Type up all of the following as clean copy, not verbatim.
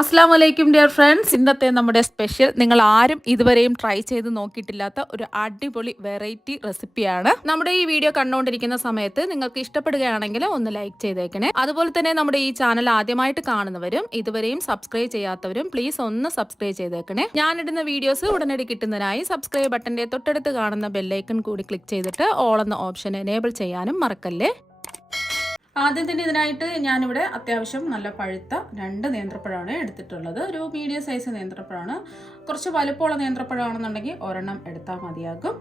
അസ്സാം വലൈക്കും dear friends. ഇന്നത്തെ നമ്മുടെ സ്പെഷ്യൽ നിങ്ങൾ ആരും ഇതുവരെയും ട്രൈ ചെയ്ത് നോക്കിയിട്ടില്ലാത്ത ഒരു അടിപൊളി വെറൈറ്റി റെസിപ്പിയാണ്. നമ്മുടെ ഈ വീഡിയോ കണ്ടുകൊണ്ടിരിക്കുന്ന സമയത്ത് നിങ്ങൾക്ക് ഇഷ്ടപ്പെടുകയാണെങ്കിൽ ഒന്ന് ലൈക്ക് ചെയ്തേക്കണേ. അതുപോലെ തന്നെ നമ്മുടെ ഈ ചാനൽ ആദ്യമായിട്ട് കാണുന്നവരും ഇതുവരെയും സബ്സ്ക്രൈബ് ചെയ്യാത്തവരും പ്ലീസ് ഒന്ന് സബ്സ്ക്രൈബ് ചെയ്തേക്കണേ. ഞാനിടുന്ന വീഡിയോസ് ഉടനടി കിട്ടുന്നതിനായി സബ്സ്ക്രൈബ് ബട്ടന്റെ തൊട്ടടുത്ത് കാണുന്ന ബെല്ലൈക്കൺ കൂടി ക്ലിക്ക് ചെയ്തിട്ട് ഓൾ എന്ന ഓപ്ഷൻ എനേബിൾ ചെയ്യാനും മറക്കല്ലേ. ആദ്യം തന്നെ ഇതിനായിട്ട് ഞാനിവിടെ അത്യാവശ്യം നല്ല പഴുത്ത 2 നേന്ത്രപ്പഴമാണ് എടുത്തിട്ടുള്ളത്. ഒരു മീഡിയം സൈസ് നേന്ത്രപ്പഴമാണ്. കുറച്ച് വലുപ്പമുള്ള നേന്ത്രപ്പഴമാണെന്നുണ്ടെങ്കിൽ ഒരെണ്ണം എടുത്താൽ മതിയാകും.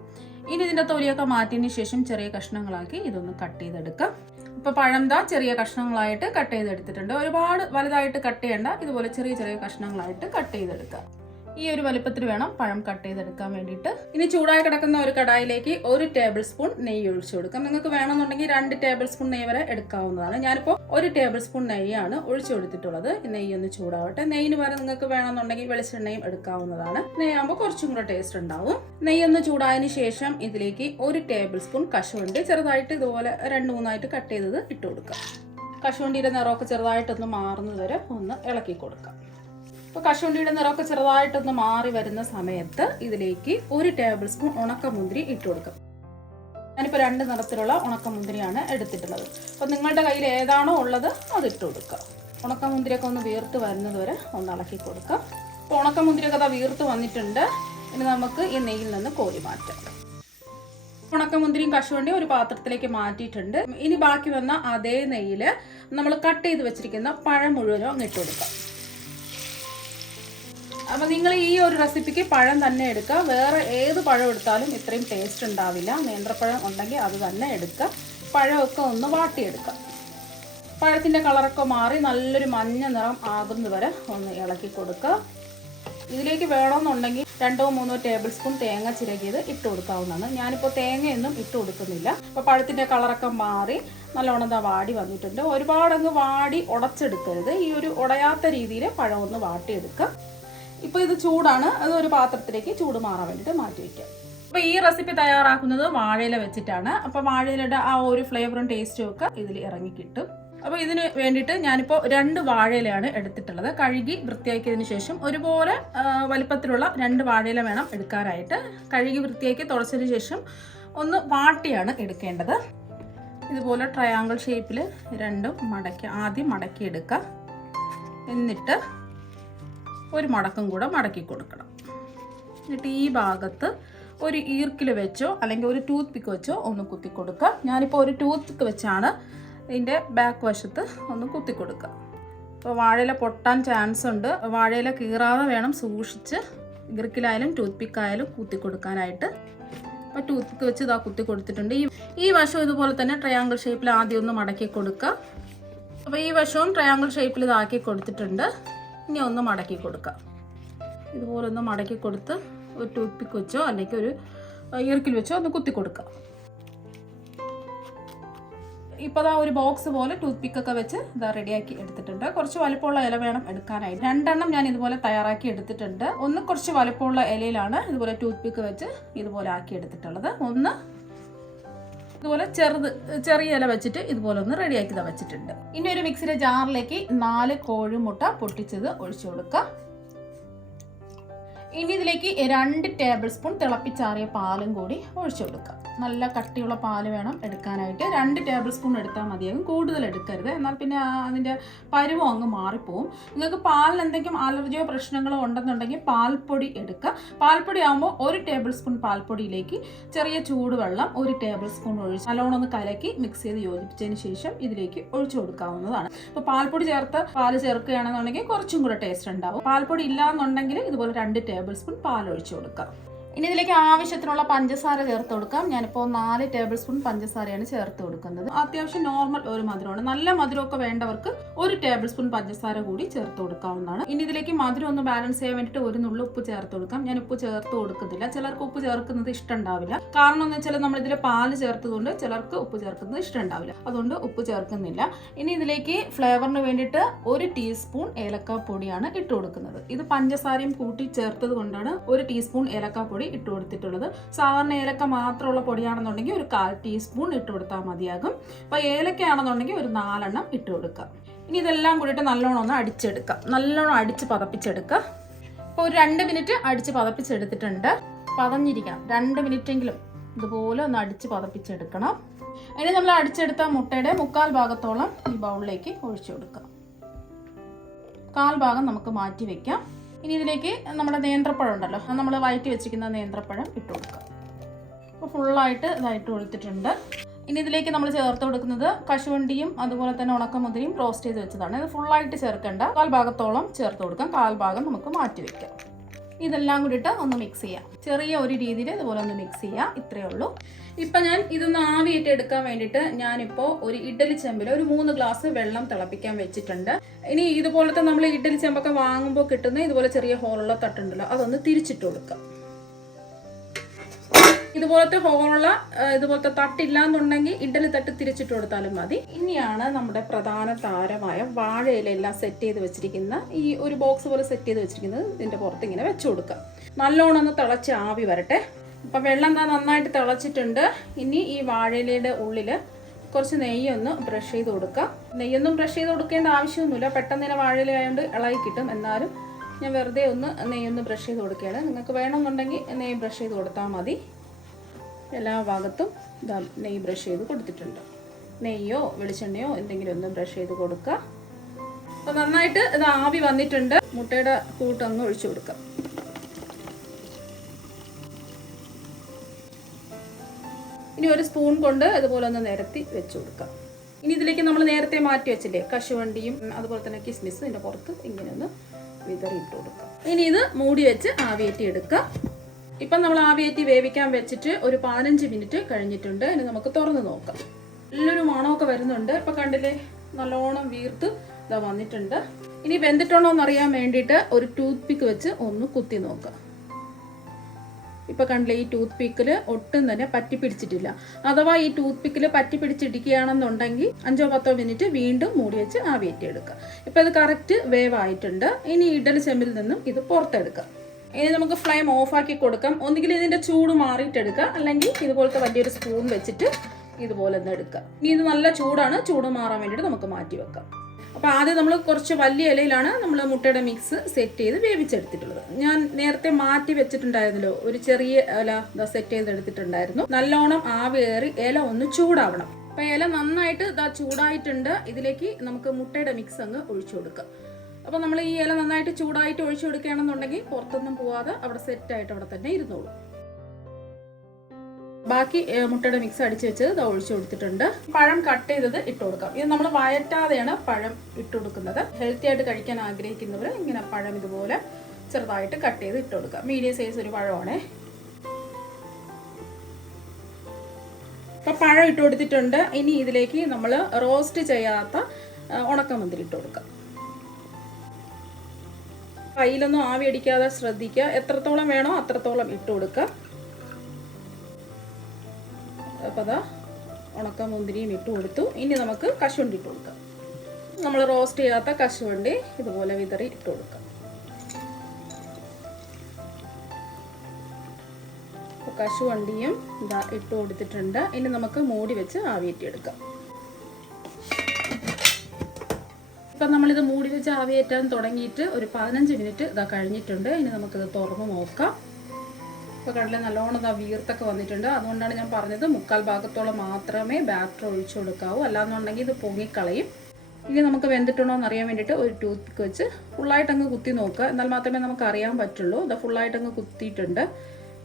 ഇനി ഇതിൻ്റെ തൊലിയൊക്കെ മാറ്റിയതിന് ശേഷം ചെറിയ കഷ്ണങ്ങളാക്കി ഇതൊന്ന് കട്ട് ചെയ്തെടുക്കാം. ഇപ്പോൾ പഴം ചെറിയ കഷ്ണങ്ങളായിട്ട് കട്ട് ചെയ്തെടുത്തിട്ടുണ്ട്. ഒരുപാട് വലുതായിട്ട് കട്ട് ചെയ്യേണ്ട, ഇതുപോലെ ചെറിയ ചെറിയ കഷ്ണങ്ങളായിട്ട് കട്ട് ചെയ്തെടുക്കാം. ഈ ഒരു വലുപ്പത്തിൽ വേണം പഴം കട്ട് ചെയ്തെടുക്കാൻ വേണ്ടിയിട്ട്. ഇനി ചൂടായി കിടക്കുന്ന ഒരു കടായിലേക്ക് 1 ടേബിൾ സ്പൂൺ നെയ്യ് ഒഴിച്ചു കൊടുക്കാം. നിങ്ങൾക്ക് വേണമെന്നുണ്ടെങ്കിൽ 2 ടേബിൾ സ്പൂൺ നെയ്യ് വരെ എടുക്കാവുന്നതാണ്. ഞാനിപ്പോൾ 1 ടേബിൾ സ്പൂൺ നെയ്യാണ് ഒഴിച്ചു കൊടുത്തിട്ടുള്ളത്. ഈ നെയ്യ് ഒന്ന് ചൂടാവട്ടെ. നെയ്യിന് പകരം നിങ്ങൾക്ക് വേണമെന്നുണ്ടെങ്കിൽ വെളിച്ചെണ്ണയും എടുക്കാവുന്നതാണ്. നെയ്യാകുമ്പോൾ കുറച്ചും കൂടെ ടേസ്റ്റ് ഉണ്ടാവും. നെയ്യൊന്ന് ചൂടായതിനു ശേഷം ഇതിലേക്ക് 1 ടേബിൾ സ്പൂൺ കശുവണ്ടി ചെറുതായിട്ട് ഇതുപോലെ 2-3 കട്ട് ചെയ്തത് ഇട്ട് കൊടുക്കാം. കശുവണ്ടിയുടെ നിറമൊക്കെ ചെറുതായിട്ടൊന്ന് മാറുന്നത് വരെ ഒന്ന് ഇളക്കി കൊടുക്കാം. ഇപ്പോൾ കശുവണ്ടിയുടെ നിറമൊക്കെ ചെറുതായിട്ടൊന്ന് മാറി വരുന്ന സമയത്ത് ഇതിലേക്ക് 1 ടേബിൾ സ്പൂൺ ഉണക്കമുന്തിരി ഇട്ട് കൊടുക്കാം. ഞാനിപ്പോൾ 2 നിറത്തിലുള്ള ഉണക്കമുന്തിരിയാണ് എടുത്തിട്ടുള്ളത്. അപ്പോൾ നിങ്ങളുടെ കയ്യിൽ ഏതാണോ ഉള്ളത് അത് ഇട്ട് കൊടുക്കുക. ഉണക്കമുന്തിരിയൊക്കെ ഒന്ന് വീർത്ത് വരുന്നത് വരെ ഒന്ന് ഇളക്കി കൊടുക്കാം. അപ്പോൾ ഉണക്കമുന്തിരിയൊക്കെ വീർത്ത് വന്നിട്ടുണ്ട്. ഇനി നമുക്ക് ഈ നെയ്യിൽ നിന്ന് കോരി മാറ്റാം. ഉണക്കമുന്തിരിയും കശുവണ്ടിയും ഒരു പാത്രത്തിലേക്ക് മാറ്റിയിട്ടുണ്ട്. ഇനി ബാക്കി വന്ന അതേ നെയ്യിൽ നമ്മൾ കട്ട് ചെയ്ത് വെച്ചിരിക്കുന്ന പഴം മുഴുവനും അങ്ങ് ഇട്ട് കൊടുക്കാം. അപ്പോൾ നിങ്ങൾ ഈ ഒരു റെസിപ്പിക്ക് പഴം തന്നെ എടുക്കുക. വേറെ ഏത് പഴം എടുത്താലും ഇത്രയും ടേസ്റ്റ് ഉണ്ടാവില്ല. നേന്ത്രപ്പഴം ഉണ്ടെങ്കിൽ അത് തന്നെ എടുക്കുക. പഴമൊക്കെ ഒന്ന് വാട്ടിയെടുക്കുക. പഴത്തിൻ്റെ കളറൊക്കെ മാറി നല്ലൊരു മഞ്ഞ നിറം ആകുന്നത് വരെ ഒന്ന് ഇളക്കി കൊടുക്കുക. ഇതിലേക്ക് വേണമെന്നുണ്ടെങ്കിൽ 2-3 ടേബിൾ സ്പൂൺ തേങ്ങ ചിരകിയത് ഇട്ട് കൊടുക്കാവുന്നതാണ്. ഞാനിപ്പോൾ തേങ്ങയൊന്നും ഇട്ട് കൊടുക്കുന്നില്ല. അപ്പോൾ പഴത്തിൻ്റെ കളറൊക്കെ മാറി നല്ലോണം വാടി വന്നിട്ടുണ്ട്. ഒരുപാടങ്ങ് വാടി ഉടച്ചെടുക്കരുത്. ഈ ഒരു ഉടയാത്ത രീതിയിൽ പഴം ഒന്ന് വാട്ടിയെടുക്കുക. ഇപ്പോൾ ഇത് ചൂടാണ്. അത് ഒരു പാത്രത്തിലേക്ക് ചൂട് മാറാൻ വേണ്ടിയിട്ട് മാറ്റി വയ്ക്കാം. അപ്പോൾ ഈ റെസിപ്പി തയ്യാറാക്കുന്നത് വാഴയില വെച്ചിട്ടാണ്. അപ്പോൾ വാഴയിലയുടെ ആ ഒരു ഫ്ലേവറും ടേസ്റ്റും ഒക്കെ ഇതിൽ ഇറങ്ങി കിട്ടും. അപ്പോൾ ഇതിന് വേണ്ടിയിട്ട് ഞാനിപ്പോൾ 2 വാഴയിലയാണ് എടുത്തിട്ടുള്ളത്. കഴുകി വൃത്തിയാക്കിയതിന് ശേഷം ഒരുപോലെ വലിപ്പത്തിലുള്ള 2 വാഴയില വേണം എടുക്കാനായിട്ട്. കഴുകി വൃത്തിയാക്കി തുടച്ചതിന് ശേഷം ഒന്ന് വാട്ടിയാണ് എടുക്കേണ്ടത്. ഇതുപോലെ ട്രയാങ്കിൾ ഷേപ്പിൽ 2 ആദ്യം മടക്കി എടുക്കുക. എന്നിട്ട് ഒരു മടക്കും കൂടെ മടക്കി കൊടുക്കണം. എന്നിട്ട് ഈ ഭാഗത്ത് ഒരു ഈർക്കിൽ വെച്ചോ അല്ലെങ്കിൽ ഒരു ടൂത്ത് പിക്ക് വെച്ചോ ഒന്ന് കുത്തി കൊടുക്കുക. ഞാനിപ്പോൾ ഒരു ടൂത്ത് പിക്ക് വെച്ചാണ് ഇതിൻ്റെ ബാക്ക് വശത്ത് ഒന്ന് കുത്തി കൊടുക്കുക. അപ്പോൾ വാഴയില പൊട്ടാൻ ചാൻസ് ഉണ്ട്. വാഴയില കീറാതെ വേണം സൂക്ഷിച്ച് ഈർക്കിലായാലും ടൂത്ത് പിക്കായാലും കുത്തി കൊടുക്കാനായിട്ട്. അപ്പോൾ ടൂത്ത് പിക്ക് വെച്ച് കുത്തി കൊടുത്തിട്ടുണ്ട്. ഈ വശം ഇതുപോലെ തന്നെ ട്രയാങ്കിൾ ഷേപ്പിൽ ആദ്യം ഒന്ന് മടക്കി കൊടുക്കുക. അപ്പോൾ ഈ വശവും ട്രയാങ്കിൾ ഷേപ്പിൽ ഇതാക്കി കൊടുത്തിട്ടുണ്ട്. ഇനി ഒന്ന് മടക്കി കൊടുക്കാം. ഇതുപോലെ ഒന്ന് മടക്കി കൊടുത്ത് ഒരു ടൂത്ത് പിക്ക് വെച്ചോ അല്ലെങ്കിൽ ഒരു ഈർക്കിൽ വെച്ചോ ഒന്ന് കുത്തി കൊടുക്കാം. ഇപ്പോൾ ഒരു ബോക്സ് പോലെ ടൂത്ത് പിക്കൊക്കെ വെച്ച് റെഡിയാക്കി എടുത്തിട്ടുണ്ട്. കുറച്ച് വലുപ്പമുള്ള ഇല വേണം എടുക്കാനായിട്ട്. 2 എണ്ണം ഞാൻ ഇതുപോലെ തയ്യാറാക്കി എടുത്തിട്ടുണ്ട്. ഒന്ന് കുറച്ച് വലുപ്പമുള്ള ഇലയിലാണ് ഇതുപോലെ ടൂത്ത് പിക്ക് വെച്ച് ഇതുപോലെ ആക്കി എടുത്തിട്ടുള്ളത്. ഒന്ന് ഇതുപോലെ ചെറിയ ഇല വെച്ചിട്ട് ഇതുപോലെ ഒന്ന് റെഡിയാക്കി വെച്ചിട്ടുണ്ട്. ഇനി ഒരു മിക്സിയുടെ ജാറിലേക്ക് 4 കോഴിമുട്ട പൊട്ടിച്ചത് ഒഴിച്ചു കൊടുക്കുക. ഇനി ഇതിലേക്ക് 2 ടേബിൾ സ്പൂൺ തിളപ്പിച്ചാറിയ പാലും കൂടി ഒഴിച്ചു കൊടുക്കുക. നല്ല കട്ടിയുള്ള പാല് വേണം എടുക്കാനായിട്ട്. 2 ടേബിൾ സ്പൂൺ എടുത്താൽ മതിയാകും. കൂടുതൽ എടുക്കരുത്, എന്നാൽ പിന്നെ അതിൻ്റെ പരുവം അങ്ങ് മാറിപ്പോവും. നിങ്ങൾക്ക് പാലിന് എന്തെങ്കിലും അലർജിയോ പ്രശ്നങ്ങളോ ഉണ്ടെന്നുണ്ടെങ്കിൽ പാൽപ്പൊടി എടുക്കുക. പാൽപ്പൊടി ആകുമ്പോൾ 1 ടേബിൾ സ്പൂൺ പാൽപ്പൊടിയിലേക്ക് ചെറിയ ചൂടുവെള്ളം 1 ടേബിൾ സ്പൂൺ ഒഴിച്ച് നല്ലോണം ഒന്ന് കലക്കി മിക്സ് ചെയ്ത് യോജിപ്പിച്ചതിന് ശേഷം ഇതിലേക്ക് ഒഴിച്ചു കൊടുക്കാവുന്നതാണ്. ഇപ്പോൾ പാൽപ്പൊടി ചേർത്ത് പാല് ചേർക്കുകയാണെന്നുണ്ടെങ്കിൽ കുറച്ചും കൂടെ ടേസ്റ്റ് ഉണ്ടാവും. പാൽപ്പൊടി ഇല്ലാന്നുണ്ടെങ്കിൽ ഇതുപോലെ 2 ടേബിൾ സ്പൂൺ പാൽ ഒഴിച്ചു കൊടുക്കാം. ഇനി ഇതിലേക്ക് ആവശ്യത്തിനുള്ള പഞ്ചസാര ചേർത്ത് കൊടുക്കാം. ഞാനിപ്പോൾ 4 ടേബിൾ സ്പൂൺ പഞ്ചസാരയാണ് ചേർത്ത് കൊടുക്കുന്നത്. അത്യാവശ്യം നോർമൽ ഒരു മധുരമാണ്. നല്ല മധുരമൊക്കെ വേണ്ടവർക്ക് 1 ടേബിൾ സ്പൂൺ പഞ്ചസാര കൂടി ചേർത്ത് കൊടുക്കാവുന്നതാണ്. ഇനി ഇതിലേക്ക് മധുരം ഒന്ന് ബാലൻസ് ചെയ്യാൻ വേണ്ടിയിട്ട് 1 നുള്ളു ഉപ്പ് ചേർത്ത് കൊടുക്കാം. ഞാൻ ഉപ്പ് ചേർത്ത് കൊടുക്കുന്നില്ല. ചിലർക്ക് ഉപ്പ് ചേർക്കുന്നത് ഇഷ്ടമുണ്ടാവില്ല. കാരണം എന്ന് വെച്ചാൽ നമ്മൾ ഇതിൽ പാല് ചേർത്തതുകൊണ്ട് ചിലർക്ക് ഉപ്പ് ചേർക്കുന്നത് ഇഷ്ടമുണ്ടാവില്ല. അതുകൊണ്ട് ഉപ്പ് ചേർക്കുന്നില്ല. ഇനി ഇതിലേക്ക് ഫ്ലേവറിന് വേണ്ടിയിട്ട് 1 ടീസ്പൂൺ ഏലക്കാപ്പൊടിയാണ് ഇട്ട് കൊടുക്കുന്നത്. ഇത് പഞ്ചസാരയും കൂട്ടി ചേർത്തത് കൊണ്ടാണ് 1 ടീസ്പൂൺ ഏലക്കാപ്പൊടി ഇട്ട് കൊടുത്തിട്ടുള്ളത്. സാധാരണ ഏലക്ക മാത്രമുള്ള പൊടിയാണെന്നുണ്ടെങ്കിൽ ഒരു 1/4 ടീസ്പൂൺ ഇട്ട് കൊടുത്താൽ മതിയാകും. അപ്പോൾ ഏലക്കയാണെന്നുണ്ടെങ്കിൽ ഒരു 4 എണ്ണം ഇട്ട് കൊടുക്കുക. ഇനി ഇതെല്ലാം കൂടിയിട്ട് നല്ലോണം ഒന്ന് അടിച്ചെടുക്കാം. നല്ലോണം അടിച്ച് പതപ്പിച്ചെടുക്കുക. ഇപ്പോൾ ഒരു 2 മിനിറ്റ് അടിച്ച് പതപ്പിച്ചെടുത്തിട്ടുണ്ട്. പതഞ്ഞിരിക്കണം 2 മിനിറ്റെങ്കിലും ഇതുപോലെ ഒന്ന് അടിച്ച് പതപ്പിച്ചെടുക്കണം. ഇനി നമ്മൾ അടിച്ചെടുത്ത മുട്ടയുടെ 1/4 ഭാഗത്തോളം ഈ ബൗളിലേക്ക് ഒഴിച്ചു കൊടുക്കാം. 1/4 ഭാഗം നമുക്ക് മാറ്റി വെക്കാം. ഇനി ഇതിലേക്ക് നമ്മുടെ നേന്ത്രപ്പഴം ഉണ്ടല്ലോ, നമ്മൾ വഴറ്റി വെച്ചിരിക്കുന്ന നേന്ത്രപ്പഴം ഇട്ട് കൊടുക്കാം. അപ്പോൾ ഫുള്ളായിട്ട് ഇതായിട്ട് കൊടുത്തിട്ടുണ്ട്. ഇനി ഇതിലേക്ക് നമ്മൾ ചേർത്ത് കൊടുക്കുന്നത് കശുവണ്ടിയും അതുപോലെ തന്നെ ഉണക്കമുന്തിരിയും റോസ്റ്റ് ചെയ്ത് വെച്ചതാണ്. ഇത് ഫുള്ളായിട്ട് ചേർക്കേണ്ട, 1/4 ഭാഗത്തോളം ചേർത്ത് കൊടുക്കാം. 1/4 ഭാഗം നമുക്ക് മാറ്റി വെക്കാം. ഇതെല്ലാം കൂടിയിട്ട് ഒന്ന് മിക്സ് ചെയ്യാം. ചെറിയ ഒരു രീതിയിൽ ഇതുപോലെ ഒന്ന് മിക്സ് ചെയ്യാം. ഇത്രയേ ഉള്ളൂ. ഇപ്പം ഞാൻ ഇതൊന്ന് ആവിയായിട്ട് എടുക്കാൻ വേണ്ടിയിട്ട് ഞാനിപ്പോൾ ഒരു ഇഡ്ഡലി ചെമ്പിൽ ഒരു 3 ഗ്ലാസ് വെള്ളം തിളപ്പിക്കാൻ വെച്ചിട്ടുണ്ട്. ഇനി ഇതുപോലത്തെ നമ്മൾ ഇഡ്ഡലി ചെമ്പൊക്കെ വാങ്ങുമ്പോൾ കിട്ടുന്ന ഇതുപോലെ ചെറിയ ഹോളുള്ള തട്ടുണ്ടല്ലോ, അതൊന്ന് തിരിച്ചിട്ട് കൊടുക്കാം. ഇതുപോലത്തെ ഹോളുള്ള ഇതുപോലത്തെ തട്ടില്ലാന്നുണ്ടെങ്കിൽ ഇഡ്ഡലി തട്ട് തിരിച്ചിട്ട് കൊടുത്താലും മതി. ഇനിയാണ് നമ്മുടെ പ്രധാന താരമായ വാഴയിലെല്ലാം സെറ്റ് ചെയ്ത് വെച്ചിരിക്കുന്ന ഈ ഒരു ബോക്സ് പോലെ സെറ്റ് ചെയ്ത് വെച്ചിരിക്കുന്നത് ഇതിൻ്റെ പുറത്ത് ഇങ്ങനെ വെച്ച് കൊടുക്കാം. നല്ലോണം ഒന്ന് തിളച്ച് ആവി വരട്ടെ. അപ്പം വെള്ളം നന്നായിട്ട് തിളച്ചിട്ടുണ്ട്. ഇനി ഈ വാഴയിലയുടെ ഉള്ളിൽ കുറച്ച് നെയ്യൊന്ന് ബ്രഷ് ചെയ്ത് കൊടുക്കാം. നെയ്യൊന്നും ബ്രഷ് ചെയ്ത് കൊടുക്കേണ്ട ആവശ്യമൊന്നുമില്ല, പെട്ടെന്ന് തന്നെ വാഴയില ആയതുകൊണ്ട് ഇളകി കിട്ടും. എന്നാലും ഞാൻ വെറുതെ ഒന്ന് നെയ്യൊന്ന് ബ്രഷ് ചെയ്ത് കൊടുക്കുകയാണ്. നിങ്ങൾക്ക് വേണമെന്നുണ്ടെങ്കിൽ നെയ്യ് ബ്രഷ് ചെയ്ത് കൊടുത്താൽ മതി. എല്ലാ ഭാഗത്തും നെയ്യ് ബ്രഷ് ചെയ്ത് കൊടുത്തിട്ടുണ്ട്. നെയ്യോ വെളിച്ചെണ്ണയോ എന്തെങ്കിലും ഒന്ന് ബ്രഷ് ചെയ്ത് കൊടുക്കുക. അപ്പോൾ നന്നായിട്ട് ഇത് ആവി വന്നിട്ടുണ്ട്. മുട്ടയുടെ കൂട്ട് അങ്ങ് ഒഴിച്ചു കൊടുക്കാം. ഇനി ഒരു സ്പൂൺ കൊണ്ട് ഇതുപോലെ ഒന്ന് നിരത്തി വെച്ച് കൊടുക്കാം. ഇനി ഇതിലേക്ക് നമ്മൾ നേരത്തെ മാറ്റി വെച്ചില്ലേ കശുവണ്ടിയും അതുപോലെ തന്നെ കിസ്മിസും ഇതിൻ്റെ പുറത്ത് ഇങ്ങനെ ഒന്ന് വിതറിയിട്ട് കൊടുക്കാം. ഇനി ഇത് മൂടി വെച്ച് ആവിയേറ്റി എടുക്കാം. ഇപ്പം നമ്മൾ ആവിയേറ്റി വേവിക്കാൻ വെച്ചിട്ട് ഒരു 15 മിനിറ്റ് കഴിഞ്ഞിട്ടുണ്ട്. ഇനി നമുക്ക് തുറന്ന് നോക്കാം. നല്ലൊരു മണമൊക്കെ വരുന്നുണ്ട്. ഇപ്പം കണ്ടില്ലേ, നല്ലോണം വീർത്ത് ഇതാ വന്നിട്ടുണ്ട്. ഇനി വെന്തിട്ടുണ്ടോ എന്നറിയാൻ വേണ്ടിയിട്ട് ഒരു ടൂത്ത് പിക്ക് വെച്ച് ഒന്ന് കുത്തി നോക്കാം. ഇപ്പം കണ്ടില്ലേ, ഈ ടൂത്ത് പിക്കിൽ ഒട്ടും തന്നെ പറ്റി പിടിച്ചിട്ടില്ല. അഥവാ ഈ ടൂത്ത് പിക്കിൽ പറ്റി പിടിച്ചിരിക്കുകയാണെന്നുണ്ടെങ്കിൽ 5-10 മിനിറ്റ് വീണ്ടും മൂടി വെച്ച് ആവിയേറ്റി എടുക്കുക. ഇപ്പം ഇത് കറക്റ്റ് വേവായിട്ടുണ്ട്. ഇനി ഇഡ്ഡലി ചെമ്പിൽ നിന്നും ഇത് പുറത്തെടുക്കാം. ഇനി നമുക്ക് ഫ്ലെയിം ഓഫാക്കി കൊടുക്കാം. ഒന്നുകിൽ ഇതിൻ്റെ ചൂട് മാറിയിട്ടെടുക്കുക, അല്ലെങ്കിൽ ഇതുപോലത്തെ വലിയൊരു സ്പൂൺ വെച്ചിട്ട് ഇതുപോലെ ഒന്ന് എടുക്കുക. ഇനി ഇത് നല്ല ചൂടാണ്, ചൂട് മാറാൻ വേണ്ടിയിട്ട് നമുക്ക് മാറ്റി വെക്കാം. അപ്പോൾ ആദ്യം നമ്മൾ കുറച്ച് വലിയ ഇലയിലാണ് നമ്മൾ മുട്ടയുടെ മിക്സ് സെറ്റ് ചെയ്ത് വേവിച്ചെടുത്തിട്ടുള്ളത്. ഞാൻ നേരത്തെ മാറ്റി വെച്ചിട്ടുണ്ടായിരുന്നല്ലോ, ഒരു ചെറിയ ഇല സെറ്റ് ചെയ്തെടുത്തിട്ടുണ്ടായിരുന്നു. നല്ലോണം ആവിയേറി ഇല ഒന്ന് ചൂടാവണം. അപ്പോൾ ഇല നന്നായിട്ട് ചൂടായിട്ടുണ്ട്. ഇതിലേക്ക് നമുക്ക് മുട്ടയുടെ മിക്സ് അങ്ങ് ഒഴിച്ചു കൊടുക്കാം. അപ്പോൾ നമ്മൾ ഈ ഇല നന്നായിട്ട് ചൂടായിട്ട് ഒഴിച്ചു കൊടുക്കുകയാണെന്നുണ്ടെങ്കിൽ പുറത്തൊന്നും പോവാതെ അവിടെ സെറ്റായിട്ട് അവിടെ തന്നെ ഇരുന്നോളൂ. ബാക്കി മുട്ടയുടെ മിക്സ് അടിച്ച് വെച്ച് ഇത് ഒഴിച്ചു കൊടുത്തിട്ടുണ്ട്. പഴം കട്ട് ചെയ്തത് ഇട്ട് കൊടുക്കാം. ഇത് നമ്മൾ വഴറ്റാതെയാണ് പഴം ഇട്ട് കൊടുക്കുന്നത്. ഹെൽത്തി ആയിട്ട് കഴിക്കാൻ ആഗ്രഹിക്കുന്നവർ ഇങ്ങനെ പഴം ഇതുപോലെ ചെറുതായിട്ട് കട്ട് ചെയ്ത് ഇട്ട് കൊടുക്കാം. മീഡിയം സൈസ് ഒരു പഴമാണേ. അപ്പോൾ പഴം ഇട്ട് കൊടുത്തിട്ടുണ്ട്. ഇനി ഇതിലേക്ക് നമ്മൾ റോസ്റ്റ് ചെയ്യാത്ത ഉണക്കമുന്തിരി ഇട്ട് കൊടുക്കാം. കയ്യിലൊന്നും ആവി അടിക്കാതെ ശ്രദ്ധിക്കുക. എത്രത്തോളം വേണോ അത്രത്തോളം ഇട്ട് കൊടുക്കുക. അപ്പോൾ അതാ ഉണക്കമുന്തിരിയും ഇട്ട് കൊടുത്തു. ഇനി നമുക്ക് കശുവണ്ടി ഇട്ട് കൊടുക്കാം. നമ്മൾ റോസ്റ്റ് ചെയ്യാത്ത കശുവണ്ടി ഇതുപോലെ വിതറി ഇട്ട് കൊടുക്കാം. കശുവണ്ടിയും ഇതാ ഇട്ട് കൊടുത്തിട്ടുണ്ട്. ഇനി നമുക്ക് മൂടി വെച്ച് ആവിയേറ്റി എടുക്കാം. ഇപ്പം നമ്മളിത് മൂടി വെച്ച് ആവിയേറ്റാൻ തുടങ്ങിയിട്ട് ഒരു 15 മിനിറ്റ് ഇതാ കഴിഞ്ഞിട്ടുണ്ട്. ഇനി നമുക്കിത് തുറന്ന് നോക്കാം. ഇപ്പോൾ കടലിൽ നല്ലോണം വീർത്തൊക്കെ വന്നിട്ടുണ്ട്. അതുകൊണ്ടാണ് ഞാൻ പറഞ്ഞത് 1/4 ഭാഗത്തോളം മാത്രമേ ബാറ്റർ ഒഴിച്ചു കൊടുക്കാവൂ, അല്ലാന്നുണ്ടെങ്കിൽ ഇത് പൊങ്ങിക്കളയും. ഇനി നമുക്ക് വെന്തിട്ടുണ്ടോ എന്ന് അറിയാൻ വേണ്ടിയിട്ട് ഒരു ടൂത്ത് പിക്ക് വെച്ച് ഫുള്ളായിട്ട് അങ്ങ് കുത്തി നോക്കുക. എന്നാൽ മാത്രമേ നമുക്ക് അറിയാൻ പറ്റുള്ളൂ. ഇത് ഫുള്ളായിട്ട് അങ്ങ് കുത്തിയിട്ടുണ്ട്.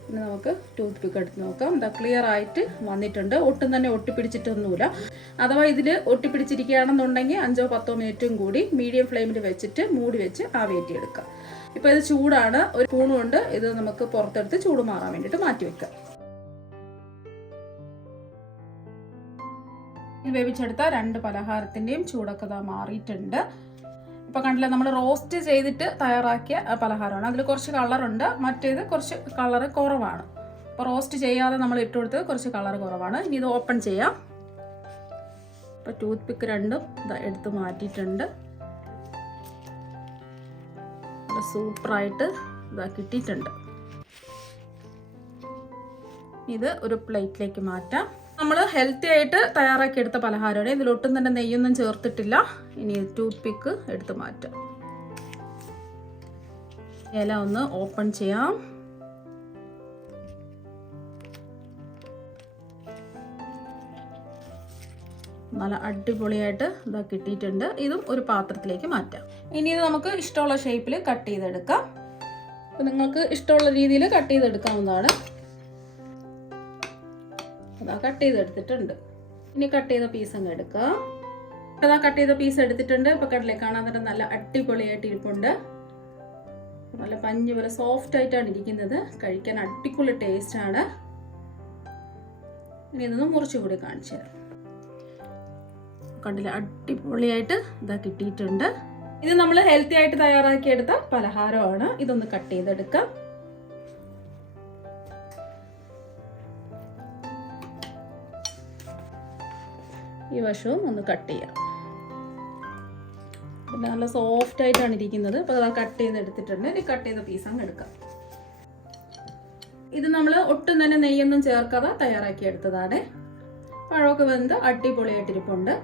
ഇനി നമുക്ക് ടൂത്ത് പിക്ക് എടുത്ത് നോക്കാം. എന്താ ക്ലിയർ ആയിട്ട് വന്നിട്ടുണ്ട്. ഒട്ടും തന്നെ ഒട്ടിപ്പിടിച്ചിട്ടൊന്നുമില്ല. അഥവാ ഇതിൽ ഒട്ടിപ്പിടിച്ചിരിക്കുകയാണെന്നുണ്ടെങ്കിൽ 5-10 മിനിറ്റും കൂടി മീഡിയം ഫ്ലെയിമിൽ വെച്ചിട്ട് മൂടി വെച്ച് ആവിയേറ്റി എടുക്കാം. ഇപ്പോൾ ഇത് ചൂടാണ്. ഒരു സ്പൂൺ കൊണ്ട് ഇത് നമുക്ക് പുറത്തെടുത്ത് ചൂട് മാറാൻ വേണ്ടിയിട്ട് മാറ്റി വെക്കാം. വേവിച്ചെടുത്ത 2 പലഹാരത്തിൻ്റെയും ചൂടൊക്കെ മാറിയിട്ടുണ്ട്. ഇപ്പോൾ കണ്ടില്ല, നമ്മൾ റോസ്റ്റ് ചെയ്തിട്ട് തയ്യാറാക്കിയ പലഹാരമാണ്. അതിൽ കുറച്ച് കളറുണ്ട്, മറ്റേത് കുറച്ച് കളറ് കുറവാണ്. അപ്പോൾ റോസ്റ്റ് ചെയ്യാതെ നമ്മൾ ഇട്ട് കൊടുത്തത് കുറച്ച് കളർ കുറവാണ്. ഇനി ഇത് ഓപ്പൺ ചെയ്യാം. ഇപ്പോൾ ടൂത്ത് പിക്ക് രണ്ടും എടുത്ത് മാറ്റിയിട്ടുണ്ട്. സൂപ്പറായിട്ട് ഇതാ കിട്ടിയിട്ടുണ്ട്. ഇത് ഒരു പ്ലേറ്റിലേക്ക് മാറ്റാം. നമ്മൾ ഹെൽത്തി ആയിട്ട് തയ്യാറാക്കിയെടുത്ത പലഹാരമാണ്. ഇതിലൊട്ടും തന്നെ നെയ്യൊന്നും ചേർത്തിട്ടില്ല. ഇനി ടൂത്ത് പിക്ക് എടുത്ത് മാറ്റാം. ഇല ഒന്ന് ഓപ്പൺ ചെയ്യാം. നല്ല അടിപൊളിയായിട്ട് ഇതാ കിട്ടിയിട്ടുണ്ട്. ഇതും ഒരു പാത്രത്തിലേക്ക് മാറ്റാം. ഇനി ഇത് നമുക്ക് ഇഷ്ടമുള്ള ഷേപ്പിൽ കട്ട് ചെയ്തെടുക്കാം. അപ്പം നിങ്ങൾക്ക് ഇഷ്ടമുള്ള രീതിയിൽ കട്ട് ചെയ്തെടുക്കാവുന്നതാണ്. അതാ കട്ട് ചെയ്തെടുത്തിട്ടുണ്ട്. ഇനി കട്ട് ചെയ്ത പീസ് അങ്ങ് എടുക്കാം. അതാ കട്ട് ചെയ്ത പീസ് എടുത്തിട്ടുണ്ട്. ഇപ്പം കടലേ കാണാൻ തന്നെ നല്ല അടിപൊളിയായിട്ട് ഇരിപ്പുണ്ട്. നല്ല പഞ്ഞ് പോലെ സോഫ്റ്റ് ആയിട്ടാണ് ഇരിക്കുന്നത്. കഴിക്കാൻ അടിപൊളി ടേസ്റ്റ് ആണ്. ഇനി ഇതൊന്ന് മുറിച്ചുകൂടി കാണിച്ചു തരാം. കണ്ടില്ല, അടിപൊളിയായിട്ട് ഇതാ കിട്ടിയിട്ടുണ്ട്. ഇത് നമ്മൾ ഹെൽത്തി ആയിട്ട് തയ്യാറാക്കിയെടുത്ത പലഹാരമാണ്. ഇതൊന്ന് കട്ട് ചെയ്തെടുക്കാം. ഈ വശവും ഒന്ന് കട്ട് ചെയ്യാം. പിന്നെ നല്ല സോഫ്റ്റ് ആയിട്ടാണ് ഇരിക്കുന്നത്. അപ്പോൾ അത് കട്ട് ചെയ്തെടുത്തിട്ടുണ്ട്. ഇനി കട്ട് ചെയ്ത പീസ് അങ്ങ് എടുക്കാം. ഇത് നമ്മൾ ഒട്ടും തന്നെ നെയ്യൊന്നും ചേർക്കാതെ തയ്യാറാക്കിയെടുത്തതാണ്. പഴമൊക്കെ വെന്ത് അടിപൊളിയായിട്ടിരിപ്പുണ്ട്.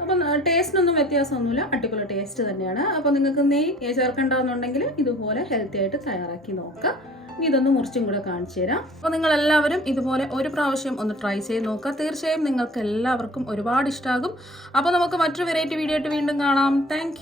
അപ്പം ടേസ്റ്റിനൊന്നും വ്യത്യാസമൊന്നുമില്ല, അടിപൊളി ടേസ്റ്റ് തന്നെയാണ്. അപ്പോൾ നിങ്ങൾക്ക് നെയ്യ് ചേർക്കണ്ടെന്നുണ്ടെങ്കിൽ ഇതുപോലെ ഹെൽത്തി ആയിട്ട് തയ്യാറാക്കി നോക്കുക. ഇനി ഇതൊന്ന് മുറിച്ചും കൂടെ കാണിച്ചു തരാം. അപ്പോൾ നിങ്ങളെല്ലാവരും ഇതുപോലെ ഒരു പ്രാവശ്യം ഒന്ന് ട്രൈ ചെയ്ത് നോക്കുക. തീർച്ചയായും നിങ്ങൾക്ക് എല്ലാവർക്കും ഒരുപാട് ഇഷ്ടമാകും. അപ്പോൾ നമുക്ക് മറ്റൊരു വെറൈറ്റി വീഡിയോ ആയിട്ട് വീണ്ടും കാണാം. താങ്ക്